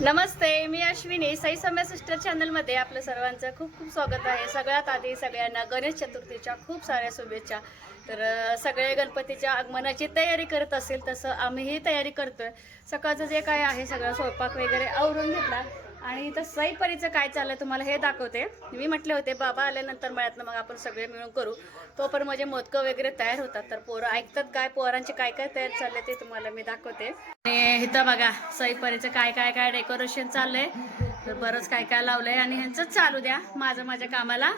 नमस्ते मी अश्विनी. साई सम्या सिस्टर चॅनलमध्ये आपलं सर्वांचं खूप खूप स्वागत आहे. सगळ्यात आधी सगळ्यांना गणेश चतुर्थीच्या खूप साऱ्या शुभेच्छा. तर सगळे गणपतीच्या आगमनाची तयारी करत असेल तसं आम्हीही तयारी करतोय. सकाळचं जे काय आहे सगळं स्वयंपाक वगैरे आवरून घेतला. आणि इथं सईपरीचं काय चाललंय तुम्हाला हे दाखवते. मी म्हटले होते बाबा आल्यानंतर मळ्यातनं मग आपण सगळे मिळून करू. तो पण माझे मोदकं वगैरे तयार होतात तर पोरं ऐकतात काय पोरांचे काय काय तयार चाललंय ते तुम्हाला मी दाखवते. आणि इथं बघा सईपरीचं काय काय काय डेकोरेशन चाललंय. तर बरंच काय काय लावलंय. आणि ह्यांचंच चालू द्या माझं माझ्या कामाला.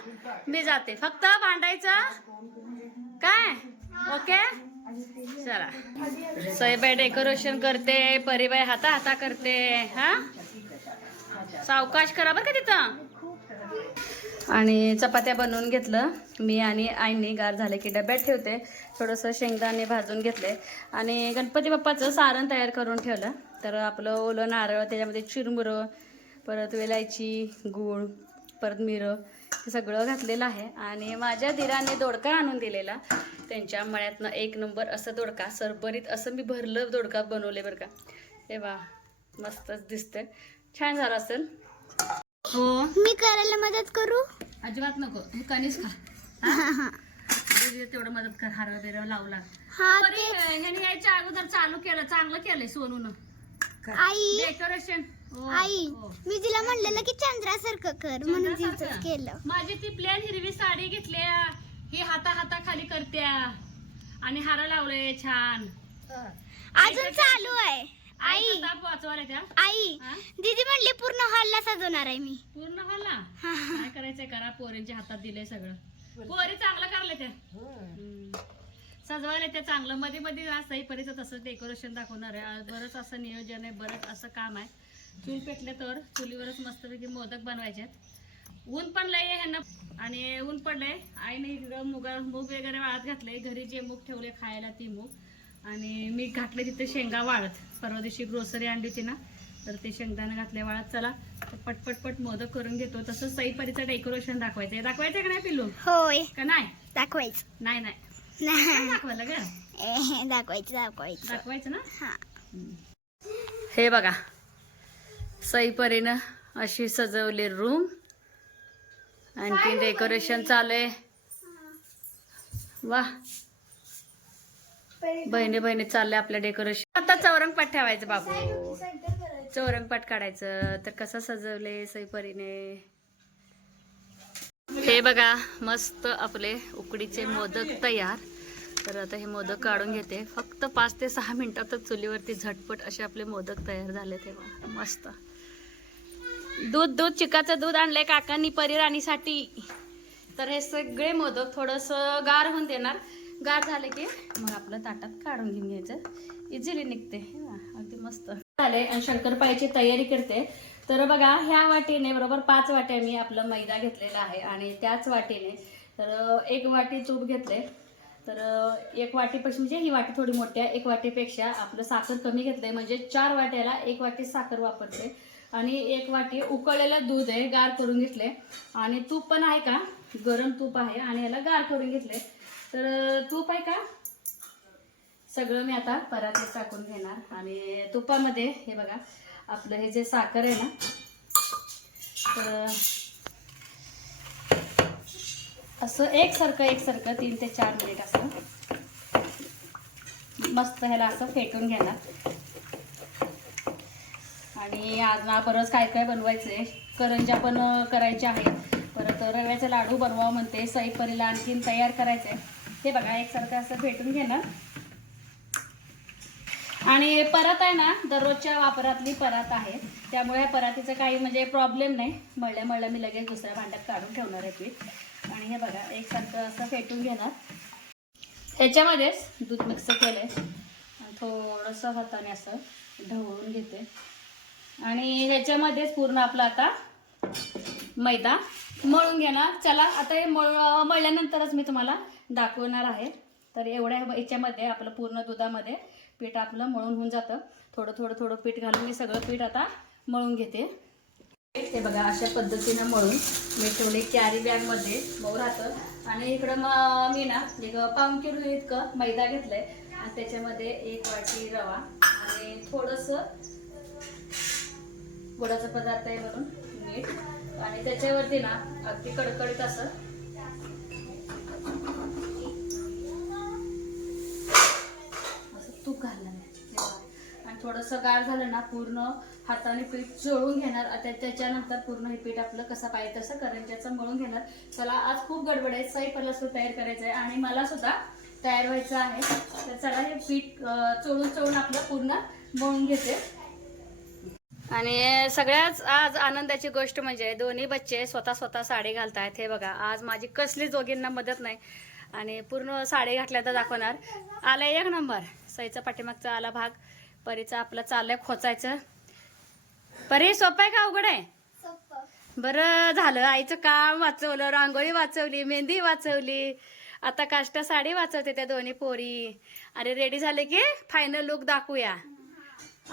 मी जाते. फक्त भांडायचं. काय? ओके? चला. सईबाई डेकोरेशन करते परीबाई हाता हाता करते. हा? सावकाश करा बरं का तिथं. आणि चपात्या बनवून घेतलं. मी आणि आईने गार झाले की डब्यात ठेवते. थोडंसं शेंगदाणे भाजून घेतले. आणि गणपती बाप्पाचं सारण तयार करून ठेवलं. तर आपलं ओलं नारळ त्याच्यामध्ये चिरमुरं परत वेलायची गूळ परत मिरं हे सगळं घातलेलं आहे. आणि माझ्या दिराने दोडका आणून दिलेला. त्यांच्या मळ्यातनं एक नंबर असं दोडका सरबरीत असं मी भरलं दोडका बनवले बरं का. हे वा मस्तच दिसतं छान झालं असेल. हो. मी करायला मदत करू? अजिबात नको. हे? कणीस खा हा? तेवढं मदत कर हारवा बिरवा लावला हा ह्याने यायच्या अगोदर चालू केलं चांगलं केलंय सोनून. आई. डेकोरेशन. आई मी तिला म्हणलेलं की चंद्रासारखं कर म्हणून चंद्रासारखं? केलं. माझी ती प्लेन हिरवी साडी घेतल्या ही हाता हाता खाली करत्या. आणि हार लावलंय छान. अजून चालू आहे. आई. ताप वाचवायला त्या आई हा? दीदी म्हणली पूर्ण हॉलला सजवणार आहे मी. पूर्ण हल्ला? काय करायचंय करा पोरींच्या हातात दिलंय सगळं. पोरी चांगलं करले त्या. सजवायला ते चांगलं. मध्ये मध्ये असंही परीचं तसं डेकोरेशन दाखवणार आहे. आज बरंच असं नियोजन आहे बरंच असं काम आहे. चूल पेटले तर चुलीवरच मस्तपैकी मोदक बनवायचे ऊन पण लय आहे ह्यांना. आणि ऊन पडलंय. आईने इकडं मुगा मूग वगैरे वाळत घातले घरी जे मूग ठेवले खायला ती मूग. आणि मी घातले तिथे शेंगा वाळत. परवा दिवशी ग्रोसरी आणली होती ना तर ते शेंगदाणे घातले वाळत. चला पटपट पट मोदक करून घेतो. तसं सईपरीचं डेकोरेशन दाखवायचंय. दाखवायचं का नाही पिल्लू? होय. का नाही? दाखवायचं. नाही नाही. नाही. दाखवायला दाखवायचं दाखवायचं. दाखवायचं ना? हा. हे बघा. सईपरीनं अशी सजवली रूम आणखी डेकोरेशन चालू आहे. वा. बहिणी बहिणी चाललंय आपलं डेकोरेशन आता चौरंगपाट ठेवायचं बाबू. चौरंगपाट काढायचं. तर कसं सजवले सईपरीने? हे बघा मस्त आपले उकडीचे मोदक तयार. तर आता हे मोदक काढून घेते. फक्त पाच ते सहा मिनिटातच चुलीवरती झटपट असे आपले मोदक तयार झाले तेव्हा मस्त. दूध दूध चिकाचं दूध आणलंय काकांनी परीराणीसाठी. तर हे सगळे मोदक थोडंसं गार होऊन देणार. गार झाले की मग आपलं ताटात काढून घेऊन घ्यायचं. इझिली निघते हे अगदी मस्त. झाले आणि शंकरपाळीची तयारी करते. तर बघा ह्या वाटीने बरोबर पाच वाट्या मी आपलं मैदा घेतलेला आहे आणि त्याच वाटीने तर एक वाटी तूप घेतले. तर एक वाटीपेक्षा म्हणजे ही वाटी थोडी मोठी आहे एक वाटीपेक्षा आपलं साखर कमी घेतलंय. म्हणजे चार वाट्याला एक वाटी साखर वापरते. आणि एक वाटी उकळलेलं दूध आहे गार करून घेतले आणि तूप पण आहे का? गरम तूप आहे आणि याला गार करून घेतले तर तूप आहे का? सगळं मी आता परातीत टाकून घेणार. आणि तुपामध्ये हे बघा आपलं हे जे साखर आहे ना तर असं एकसारखं एकसारखं तीन ते चार मिनिट असं मस्त ह्याला असं फेटून घेणार. आणि आज ना परत काय काय बनवायचंय? करंजा पण करायच्या आहेत. परत रव्याचे लाडू बनवा म्हणते. सईपरीला आणखीन तयार करायचे हे बघा एकसारखं असं फेटून घेणार. आणि परत आहे ना दररोजच्या वापरातली परत आहे. त्यामुळे परातीचं काही म्हणजे प्रॉब्लेम नाही. मळल्या मळल्या मी लगेच दुसऱ्या भांड्यात काढून ठेवणार आहे पीठ. आणि हे बघा एकसारखं असं फेटून घेणार. ह्याच्यामध्येच दूध मिक्स केलं आहे थोडंसं हाताने असं ढवळून घेते. आणि ह्याच्यामध्येच पूर्ण आपलं आता मैदा मळून घेणार. चला आता हे मळ मळल्यानंतरच मी तुम्हाला दाखवणार आहे. तर एवढ्या याच्यामध्ये आपलं पूर्ण दुधामध्ये पीठ आपलं मळून होऊन जातं. थोडं थोडं थोडं पीठ घालून मी सगळं पीठ आता मळून घेते. हे बघा अशा पद्धतीनं मळून मी ठेवले कॅरी बॅगमध्ये. मऊ राहतं. आणि इकडं मग मी ना एक पाऊन किलो इतकं मैदा घेतलंय. आणि त्याच्यामध्ये एक वाटी रवा आणि थोडंसं गोडाचा पदार्थ आहे म्हणून मीठ. आणि त्याच्यावरती ना अगदी कडकडीत असं तूप घालणार आहे. आणि थोडंसं गार झालं ना पूर्ण हाताने पीठ चळून घेणार. आता त्याच्यानंतर पूर्ण हे पीठ आपलं कसं पाहिजे तसं करंजाचं मळून घेणार. चला आज खूप गडबड आहे. साईपला सुद्धा तयार करायचं आहे. आणि मला सुद्धा तयार व्हायचं आहे. तर चला हे पीठ चळून चोळून चोळून आपलं पूर्ण मळून घेते. आणि सगळ्याच आज आनंदाची गोष्ट म्हणजे दोन्ही बच्चे स्वतः स्वतः साडी घालतायत. हे बघा आज माझी कसली जोगींना मदत नाही. आणि पूर्ण साडी घातल्या तर दाखवणार. आला एक नंबर. सईचा पाठीमागचा आला भाग. परीचा आपला चाललंय खोचायचं. परी सोपं आहे का अवघड आहे? बरं झालं. आईचं काम वाचवलं रांगोळी वाचवली मेहंदी वाचवली. आता काष्टा साडी वाचवते त्या दोन्ही पोरी. अरे रेडी झाले की फायनल लुक दाखवूया.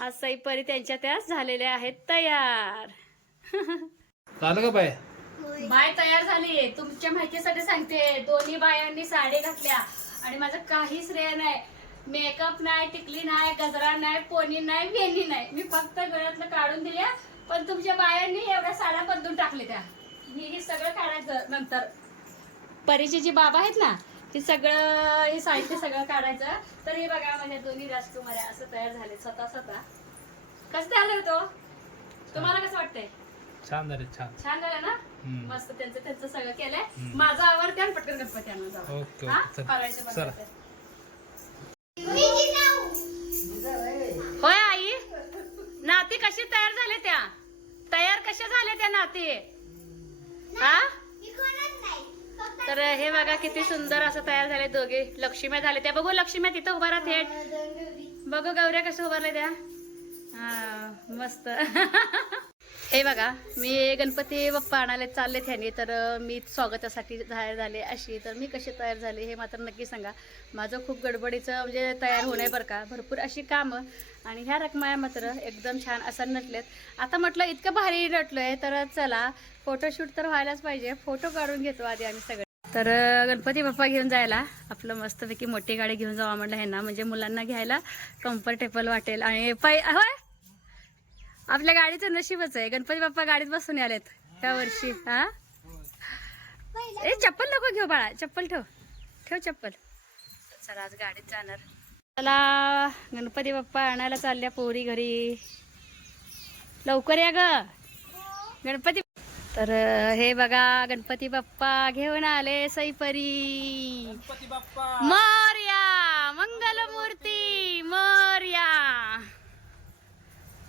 आज सई परी त्यांच्या त्याच झालेल्या आहेत. तयार. झालं का बाय? बाय तयार झाली. तुमच्या माहितीसाठी सांगते. दोन्ही बायांनी साडी घातल्या. आणि माझं काही श्रेय नाही. मेकअप नाही टिकली नाही गजरा नाही पोनी नाही वेणी नाही. मी फक्त गळ्यातलं काढून दिल्या पण तुमच्या बायांनी एवढ्या साड्या बदलून टाकल्या त्या. मी हे सगळं काढायचं नंतर. परीचे जी बाबा आहेत ना ते सगळं हे साहित्य सगळं काढायचं. तर हे बघा माझ्या दोन्ही राजकुमाऱ्या असं तयार झाले स्वतः स्वतः. कसं झालं होतं तुम्हाला कसं वाटतंय? छान झाले छान. छान झालं ना. मस्त त्यांचं त्यांचं सगळं केलंय. माझा आवडते आणि पटकन गणपती आणून जाऊ हा? करायचं. होय आई? नाती कशी तयार झाले त्या? तयार कशा झाल्या त्या नाती? हा? तर हे बघा किती सुंदर असं तयार झाले दोघे. लक्ष्म्या झाले त्या. बघू लक्ष्म्या तिथं उभा राहा थेट बघू गौऱ्या कशा उभारल्या त्या. हा मस्त. हे बघा मी गणपती बाप्पा आणायला चालले त्याने तर मी स्वागतासाठी तयार झाले अशी. तर मी कशी तयार झाले हे मात्र नक्की सांगा. माझं खूप गडबडीचं म्हणजे तयार होणे बरं का. भरपूर अशी कामं आणि ह्या रकमाया मात्र एकदम छान असं नटलेत. आता म्हटलं इतकं भारी नटलोय तर चला फोटोशूट तर व्हायलाच पाहिजे. फोटो काढून घेतो आधी आम्ही सगळे. तर गणपती बाप्पा घेऊन जायला आपलं मस्तपैकी मोठी गाडी घेऊन जावं म्हटलं ह्यांना. म्हणजे मुलांना घ्यायला कम्फर्टेबल वाटेल. आणि पै होय? आपल्या गाडीचं नशीबच आहे. गणपती बाप्पा गाडीत बसून आलेत त्या वर्षी. हा? ए चप्पल नको घेऊ बाळा. चप्पल ठेव. ठेव चप्पल. चला आज गाडीत जाणार. चला गणपती बाप्पा आणायला चालल्या पोरी घरी. लवकर या ग. गणपती तर हे बघा गणपती बाप्पा घेऊन आले सईपरी. मोर्या मंगलमूर्ती मोर्या.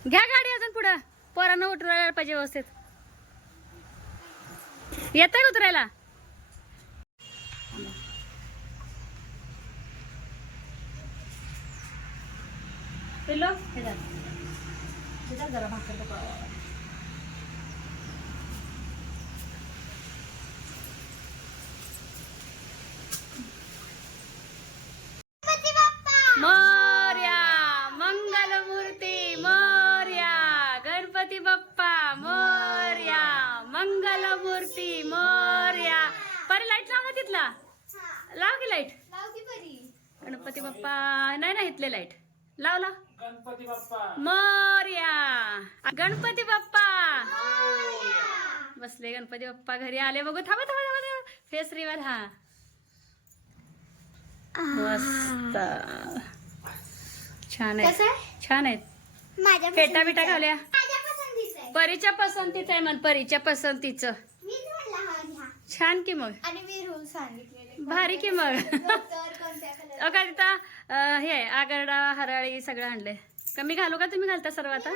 घ्या गाडी अजून पुढं. पोरांना उतरायला पाहिजे व्यवस्थित. येत आहे उतरायला? हॅलो जरा भाकर पकडावं. मोर्या मंगलमूर्ती मोर्या गणपती बाप्पा मोर्या मंगलमूर्ती मोर्या परी लाइट लाव ना तिथला लाव की लाइट गणपती बाप्पा नाही ना इथले लाइट लाव लाव गणपती बाप्पा मोर्या गणपती बाप्पा बसले गणपती बाप्पा घरी आले. बघू थांबा थांबा थांबा थांबा. फेस रिवाज हा. मस्त. छान आहे? छान आहेत. माझ्या फेटा बिटा घालूया. परीच्या पसंतीचं आहे म्हण परीच्या पसंतीचं. छान की मग. भारी की मग. तर कोणत्या कलर अ का तिथं हे आहे, आगरडा हराळी सगळं आणलंय. कमी घालू का तुम्ही घालता सर्व आता?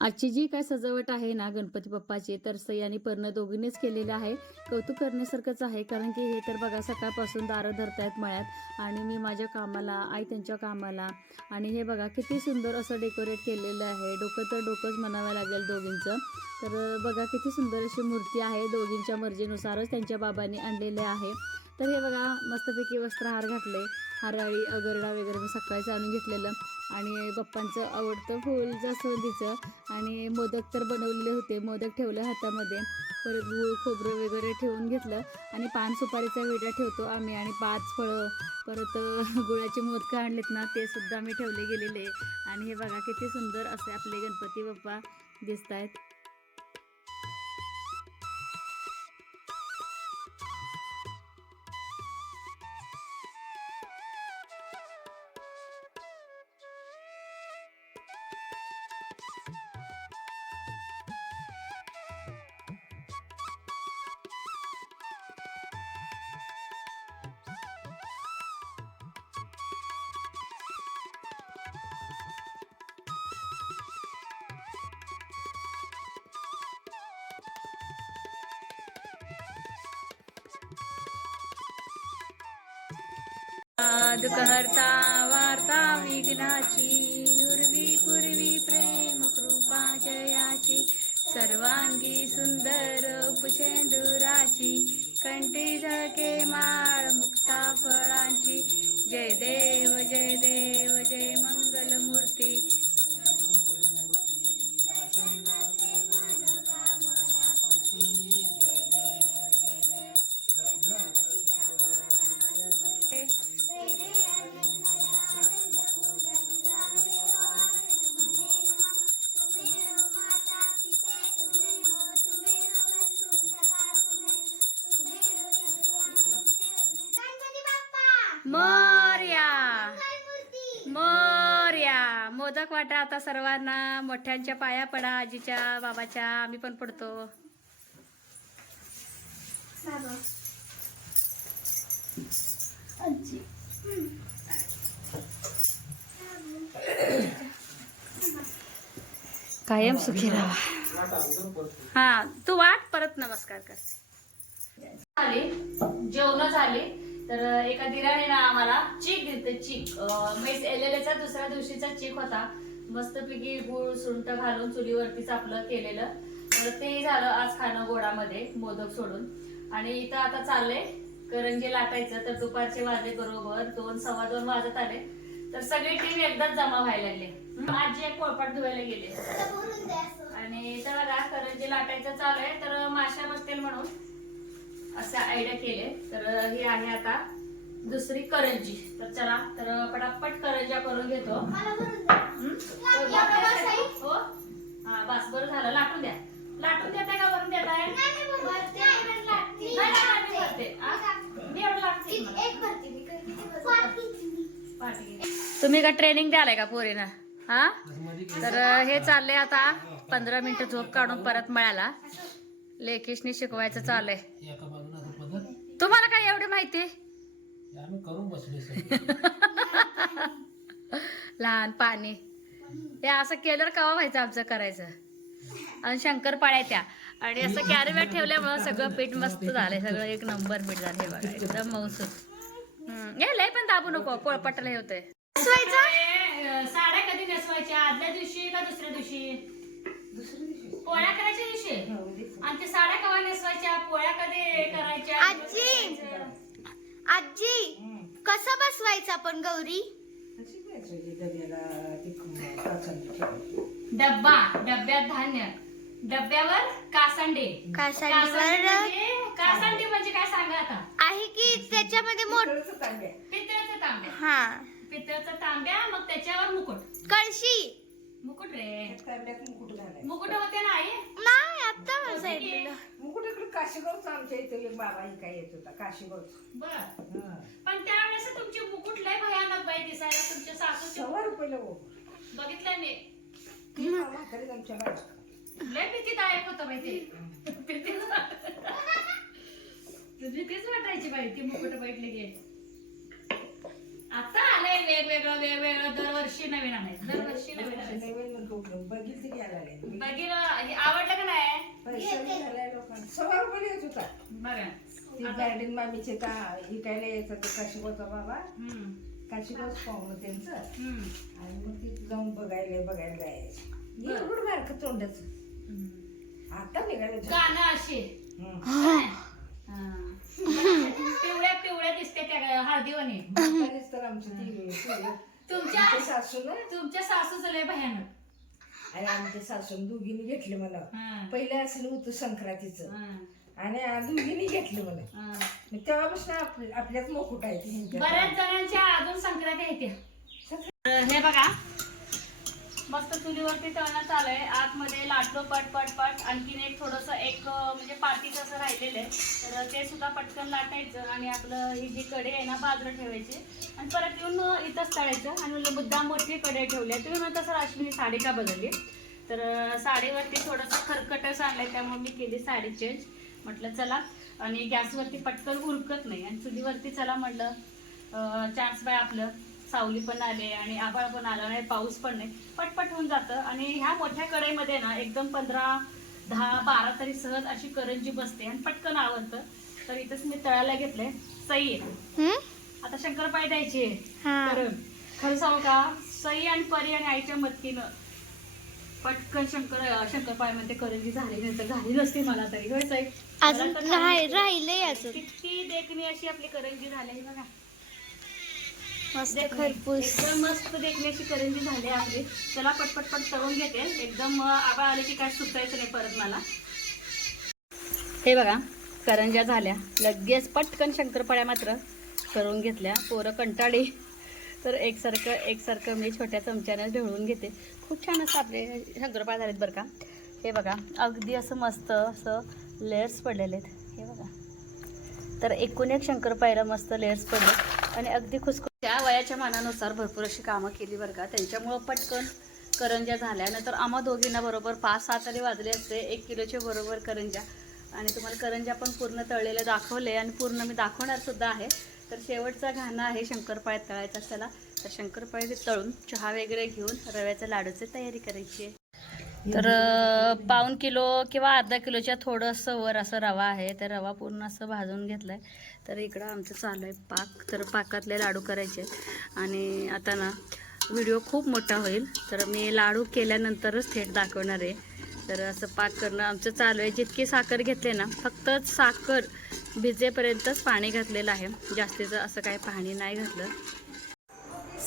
आजची जी काय सजावट आहे ना गणपती बाप्पाची तर सई आणि पर्ण दोघींनीच केलेलं आहे. कौतुक करण्यासारखंच आहे कारण की हे तर बघा सकाळपासून दारं धरतायत मळ्यात. आणि मी माझ्या कामाला आई त्यांच्या कामाला आणि हे बघा किती सुंदर असं डेकोरेट केलेलं आहे. डोकं तर डोकंच म्हणावं लागेल दोघींचं. तर बघा किती सुंदर अशी मूर्ती आहे दोघींच्या मर्जीनुसारच त्यांच्या बाबांनी आणलेले आहे. तर हे बघा मस्तपैकी वस्त्रहार घातले हराळी अगरडा वगैरे मी सकाळीच आणून घेतलेलं. आणि पप्पांचं आवडतं फूल जास्वंदीचं आणि मोदक तर बनवलेले होते मोदक ठेवलं हातामध्ये. परत गूळ खोबरं वगैरे ठेवून घेतलं. आणि पान सुपारीचा विडा ठेवतो आम्ही आणि पाच फळं. परत गुळाचे मोदकं आणलेत ना ते सुद्धा आम्ही ठेवले गेलेले. आणि हे बघा किती सुंदर असे आपले गणपती बाप्पा दिसत आहेत दुःखहर्ता वार्ता विघ्नाची नुरवी पूर्वी प्रेम कृपा जयाची सर्वांगी सुंदर उपशेंदुराची कंठी झके माळ मुक्ता फळांची. जय देव जय देव जय मंग मोर्या. मूर्ती मोर्या. मोदक वाटा आता सर्वांना. मोठ्यांच्या पाया पडा आजीच्या बाबाच्या. आम्ही पण पडतो. कायम सुखी राहा. हा तू वाट परत नमस्कार कर. झाली जेवण झाले. तर एका दिराने ना आम्हाला चीक दिलते चीक. मेस एलेलेचा दुसऱ्या दिवशीचा चीक होता. मस्तपैकी गुळ सुंठ घालून चुलीवरतीच आपलं केलेलं. तर ते झालं आज खाणं गोडामध्ये मोदक सोडून. आणि इथं आता चाललंय. करंजी लाटायचं तर दुपारचे वाजले बरोबर दोन सव्वा दोन वाजत आले. तर सगळी टीम एकदाच जमा व्हायला लागली. आजी एक पोळपाट धुवायला गेले. आणि इथं बघा करंजी लाटायचं चालू आहे तर माशा बसतील म्हणून. असं आयडिया केले तर ही आहे आता दुसरी करंजी तर चला तर पटापट करंजा करून घेतो हं? बस आहे? हो बस बरं झालं लाटून द्या लाटून देताय का वरून देताय नाही, नाही, बाबा, ते एवढं लागते. नाही, नाही, मी भरते. मी हा? लागते. मी एवढं लागते एक मला. एक भरते मी किती भरते? पाठी घे. तुम्ही का ट्रेनिंग द्यालाय का पोरीना हा तर हे चाललंय आता पंधरा मिनिटं झोप काढून परत मळाला लेखीशनी शिकवायचं चाललंय एका बाजूला असं पदर तुम्हाला काय एवढी माहिती? आम्ही करून बसले सगळे. लहान पाणी. हे असं केलं कवा व्हायचं आमचं करायचं? आणि शंकरपाळ्या त्या. आणि असं कॅरीबॅग ठेवल्यामुळं सगळं पीठ मस्त झालंय. सगळं एक नंबर पीठ झालं हे बघा. एकदम मौसूद. हे लय पण दाबू नको. पोळपटाला हे होतंय. साड्या कधी नेसवायच्या? आदल्या दिवशी का दुसऱ्या दिवशी. पोळ्या करायच्या दिवशी? आणि ते साड्या कवा नेसवायच्या? पोळ्या कधी करायच्या? आजी. आजी! कसं बसवायचं आपण गौरी? डब्बा डब्यात धान्य. डब्यावर कासंडे. कासंडीवर म्हणजे- कासंडी म्हणजे काय सांगा आता? आहे की त्याच्यामध्ये मोठ पितळेचा तांब्या. हा. पितळेचा तांब्या मग त्याच्यावर मुकुट. कळशी. मुकुट रे. मुकुट होते ना आई? नाही आता बसायचं मुकुटाकडे काशीगावचा आमच्या इथे एक बाबा ही काय येत होता काशीगावचा. बर. हा. पण त्यावेळेस तुमची मुकुट लय भयानक बाई दिसायला तुमच्या सासूची सव्वा रुपयाला हो बघितलंय मी. ती म्हातारी आमच्या लय भीतीदायक होतं बाई ते. भीतीच वाट- भीतीच वाटायची बाई ती मुकुट बैठली गे आता आलंय वेगवेगळं. दरवर्षी नवीन आणायचं दरवर्षी नवीन आणायचं ते घ्यायला बघील हे आवडलं का नाही? झालाय लोकांना. रुपयाला येत होता. बघा ती गार्डन मामीचे का विकायला यायचा तो बाबा. हम्म, काशीगावच पाहुणं त्यांचं. हम्म, आणि मग तिथे जाऊन बघायला बघायला जायचं एवढं बारकं तोंडाचं. हम्म. आता निघाले गाणं अशी. हम्म. पिवळ्या पिवळ्या दिसते त्या हळदीवाने म्हातारीच तर आमची ती ती- तुमच्या आमचे सासू ना तुमच्या सासूचं लय भयानक. आणि आमच्या सासून दोघींनी घेतले मला. हा, पहिलं असेल होतं संक्रांतीचं. हा, आणि आ- दोघींनी घेतलं मला. हा. मग तेव्हापासून आप- आपल्याच मोकुट आहे ते. बऱ्याच जणांच्या अजून संक्रांती आहे त्या. हे बघा. मस्त चुलीवरती तळणं चालू आहे. आतमध्ये लाटलो पट पट पट. आणखीन एक थोडस एक म्हणजे पातीचं असं राहिलेलं आहे. तर ते सुद्धा पटकन लाटायचं आणि आपलं ही जी कडे आहे ना बाजरं ठेवायची. आणि परत येऊन इथंच तळायचं आणि म्हणलं मुद्दाम मोठी कडे ठेवली. तुम्ही म्हणता सर अश्विनी साडी का बदलली? तर साडीवरती थोडंसं खरकटच आणलंय. त्यामुळे मी केली साडी चेंज म्हटलं चला. आणि गॅसवरती पटकन उरकत नाही. आणि चुलीवरती चला म्हटलं चान्स बाय आपलं. सावली पण आले आणि आभाळ पण आलं नाही पाऊस पण नाही. पटपट होऊन जातं. आणि ह्या मोठ्या कढईमध्ये ना एकदम पंधरा दहा बारा तरी सहज अशी करंजी बसते आणि पटकन आवडतं तर इथंच मी तळायला घेतलंय. सई? आता शंकरपाळी द्यायची आहे. हा. खरं सांगू का? सई आणि परी आणि आईच्या मदतीनं पटकन शंकर शंकरपाळी मध्ये करंजी झाली नाही तर झाली नसती मला तरी. होय सई? अजून मला तर राह- झाली. राहिलंय अजून. किती देखणी अशी आपली करंजी झाली बघा. मस्त. खरपूस. एकदम मस्त देखणी अशी करंजी झाली आहे आपली. चला पटपट पट तळून घेते. एकदम अं, आबाळ आले की काय सुचायचं नाही परत मला. हे बघा करंज्या झाल्या. लगेच पटकन शंकरपाळ्या मात्र करून घेतल्या. पोरं कंटाळी. तर एकसारखं एकसारखं मी छोट्या चमच्यानं ढवळून घेते. खूप छान असं आपले शंकरपाळ्या झालेत बरं का. हे बघा अगदी असं मस्त असं लेयर्स पडलेले आहेत. हे बघा. तर एकूण एक शंकरपाळ्याला मस्त लेयर्स पडले. आणि अगदी खुसखुस त्या वयाच्या मानानुसार भरपूर अशी कामं केली बरं का. त्यांच्यामुळं पटकन करंज्या झाल्या. नंतर आम्हा दोघींना बरोबर पाच सहा तरी वाजले असते. एक किलोच्या बरोबर करंज्या. आणि तुम्हाला करंज्या पण पूर्ण तळलेल्या दाखवले आणि पूर्ण मी दाखवणार सुद्धा आहे. तर शेवटचा घाणा आहे शंकरपाळ्यात तळायचा. त्याला तर शंकरपाळी तळून चहा वगैरे घेऊन रव्याच्या लाडूची तयारी करायची आहे. तर पाऊण किलो किंवा अर्धा किलोच्या थोडंसं वर असं रवा आहे तर रवा पूर्ण असं भाजून घेतला आहे तर इकडं आमचं चालू आहे पाक. तर पाकातले लाडू करायचे आणि आता ना व्हिडिओ खूप मोठा होईल. तर मी लाडू केल्यानंतरच थेट दाखवणार आहे. तर असं पाक करणं आमचं चालू आहे. जितकी साखर घेतले ना फक्त साखर भिजेपर्यंतच पाणी घातलेलं आहे. जास्तीचं असं काही पाणी नाही घातलं.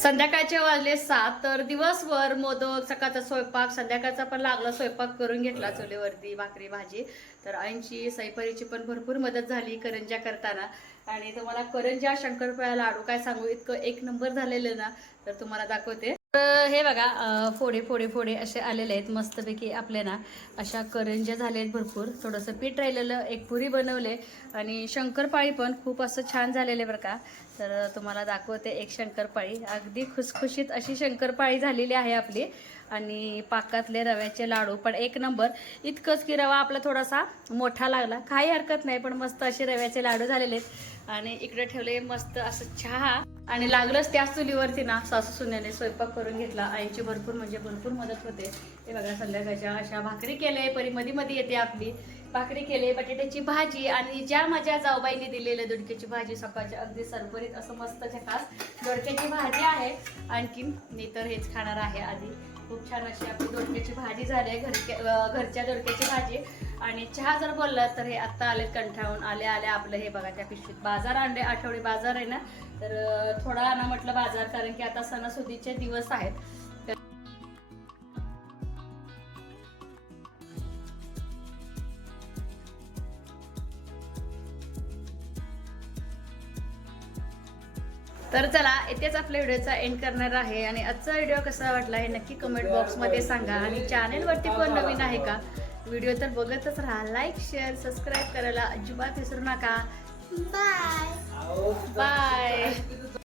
संध्याकाळचे वाजले सात तर दिवसभर मोदक सकाळचा स्वयंपाक संध्याकाळचा पण लागला स्वयंपाक करून घेतला चुलीवरती भाकरी भाजी. तर आईंची सैपरीची पण भरपूर मदत झाली करंज्या करताना. आणि तुम्हाला करंज्या शंकरपाळ्या लाडू काय सांगू इतकं एक नंबर झालेलं ना तर तुम्हाला दाखवते. तर हे बघा फोडे फोडे फोडे असे आलेले आहेत मस्तपैकी आपले ना अशा करंज्या झाल्या आहेत भरपूर. थोडंसं पीठ राहिलेलं एक पुरी बनवले. आणि शंकरपाळी पण खूप असं छान झालेले बरं का. तर तुम्हाला दाखवते एक शंकरपाळी. अगदी खुसखुशीत अशी शंकरपाळी झालेली आहे आपली. आणि पाकातले रव्याचे लाडू. पण एक नंबर इतकंच की रवा आपला थोडासा मोठा लागला. काही हरकत नाही पण मस्त असे रव्याचे लाडू झालेले आहेत. आणि इकडे ठेवले मस्त असं चहा. आणि लागलंच त्याच चुलीवरती ना सासू सुन्याने स्वयंपाक करून घेतला. आईची भरपूर म्हणजे भरपूर मदत होते. ते बघा संध्याकाळच्या अशा भाकरी केले परी मधी मध्ये येते आपली. भाकरी केले बटाट्याची भाजी आणि ज्या माझ्या जाऊबाईने दिलेल्या दोडक्याची भाजी सकाळच्या अगदी सरभरीत असं मस्त झकास दोडक्याची भाजी आहे. आणखीन मी तर हेच खाणार आहे आधी. खूप छान अशी आपली दोडक्याची भाजी झाली आहे घरक्या घरच्या दोडक्याची भाजी. आणि चहा जर बोलला तर हे आत्ता आले कंठाळून आले आले आपलं हे बघा त्या पिशवीत. बाजार आणले आठवडे बाजार आहे ना? तर थोडा आणा म्हटलं बाजार कारण की आता सणासुदीचे दिवस आहेत. तर चला इथेच आपल्या व्हिडिओचा एंड करणार आहे. आणि आजचा व्हिडिओ कसा वाटला हे नक्की कमेंट बॉक्समध्ये सांगा. आणि चॅनेलवरती पण नवीन आहे का? व्हिडिओ तर बघतच राहा. लाईक शेअर सबस्क्राईब करायला अजिबात विसरू नका. Bye bye